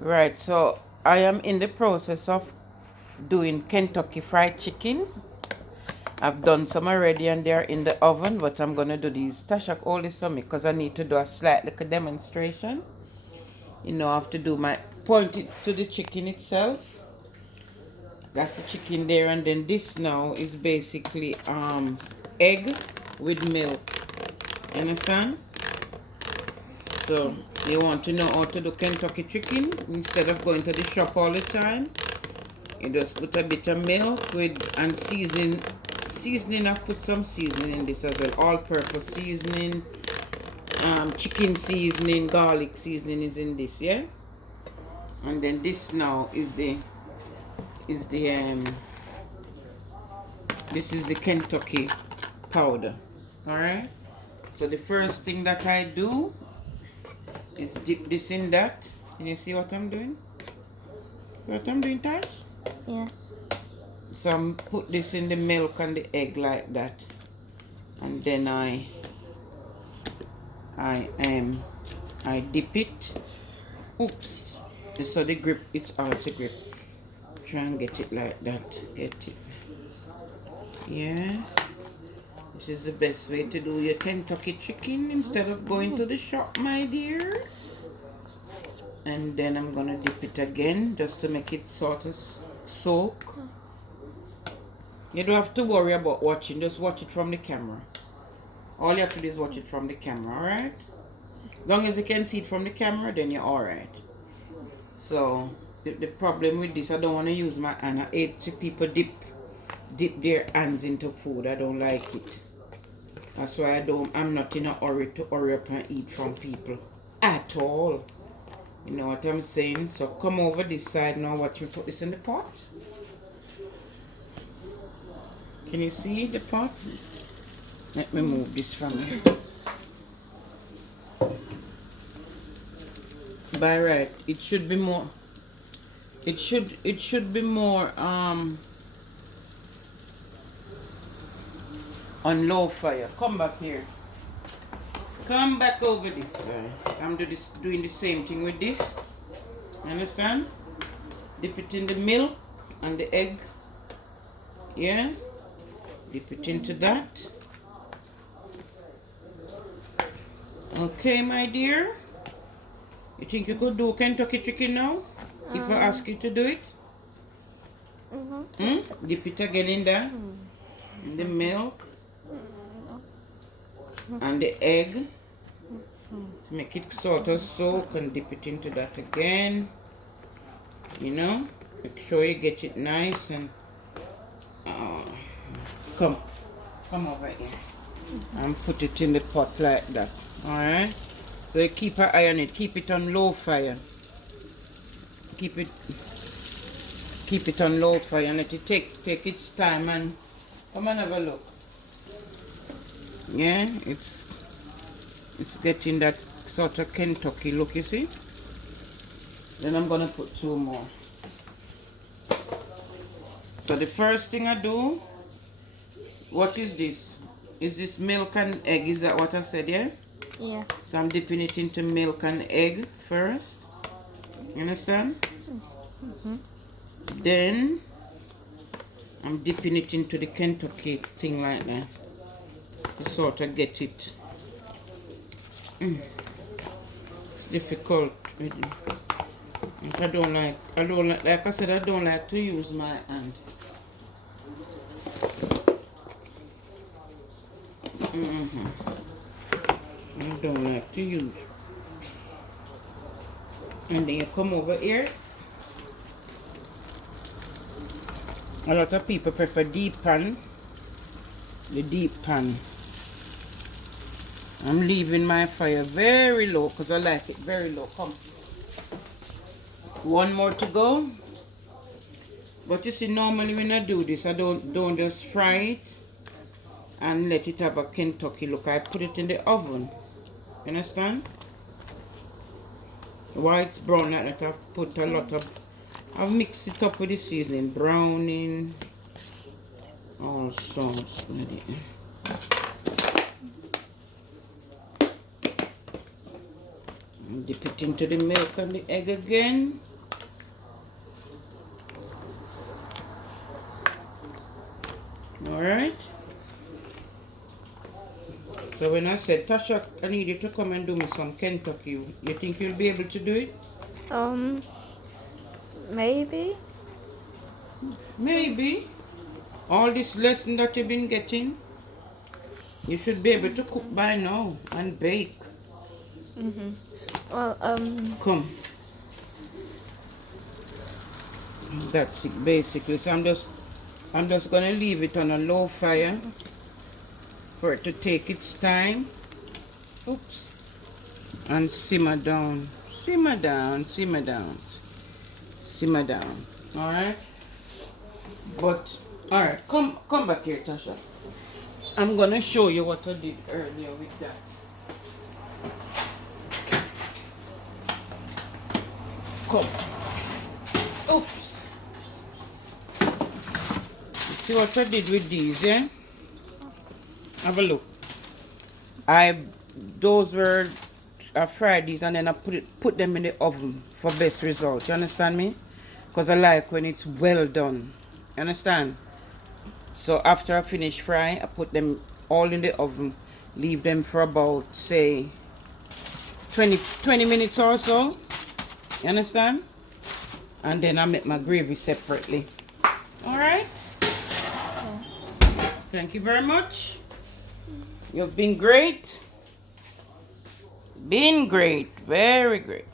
Right, so I am in the process of doing Kentucky Fried Chicken. I've done some already and they're in the oven, but I'm gonna do these. Tashak, all this for me because I need to do a slight little demonstration. You know, I have to do my point it to the chicken itself. That's the chicken there, and then this now is basically egg with milk. You understand? So you want to know how to do Kentucky chicken instead of going to the shop all the time. You just put a bit of milk with and seasoning. Seasoning, I've put some seasoning in this as well. All-purpose seasoning, chicken seasoning, garlic seasoning is in this, yeah. And then this now is the this is the Kentucky powder. All right. So the first thing that I do is dip this in that. Can you see what I'm doing? See what I'm doing, Tash? Yeah. So I'm put this in the milk and the egg like that, and then I dip it. Oops. So the grip, it's out to grip. Try and get it like that. Get it. Yeah. This is the best way to do your Kentucky chicken instead of going to the shop, my dear. And then I'm gonna dip it again just to make it sort of soak. You don't have to worry about watching, just watch it from the camera. All you have to do is watch it from the camera, alright? As long as you can see it from the camera, then you're alright. So, the problem with this, I don't want to use my hand. I hate to people dip their hands into food. I don't like it. That's why I'm not in a hurry to hurry up and eat from people. At all. You know what I'm saying? So come over this side now, watch me put this in the pot. Can you see the pot? Let me move this from here. By right, it should be more. It should be more on low fire. Come back here. Come back over this side. I'm doing the same thing with this. Understand? Dip it in the milk and the egg. Yeah. Dip it into that. Okay, my dear. You think you could do Kentucky chicken now? If I ask you to do it? Dip it again in there. In the milk. And the egg. Make it sort of soak and dip it into that again. You know? Make sure you get it nice and come over here and put it in the pot like that. Alright? So you keep an eye on it. Keep it on low fire. Keep it on low fire and let it take its time and come and have a look. Yeah, it's getting that sort of Kentucky look, you see. Then I'm gonna put 2 more. So the first thing I do, what is this? Is this milk and egg? Is that what I said, yeah? Yeah. So I'm dipping it into milk and egg first. You understand? Then I'm dipping it into the Kentucky thing like that. To sort of get it. It's difficult. I don't like, like I said, I don't like to use my hand. I don't like to use. And then you come over here. A lot of people prefer deep pan. The deep pan. I'm leaving my fire very low because I like it very low. Come. 1 more to go. But you see, normally when I do this, I don't just fry it and let it have a Kentucky look. I put it in the oven. You understand? While it's brown like that, I've put a lot of, I've mixed it up with the seasoning, browning, all sorts. Dip it into the milk and the egg again. Alright? So when I said, Tasha, I need you to come and do me some Kentucky, you think you'll be able to do it? Maybe. Maybe. All this lesson that you've been getting, you should be able to cook by now and bake. Well, Come. That's it basically. So I'm just gonna leave it on a low fire for it to take its time. Oops. And simmer down. Simmer down, simmer down. Simmer down. Alright? But alright, come back here, Tasha. I'm gonna show you what I did earlier with that. Come. Oops. See what I did with these, yeah? Have a look. Those were I fried these and then I put them in the oven for best result. You understand me? Because I like when it's well done. You understand? So after I finish frying, I put them all in the oven. Leave them for about, say, 20 minutes or so. You understand? And then I make my gravy separately. Alright? Thank you very much. You've been great. Been great. Very great.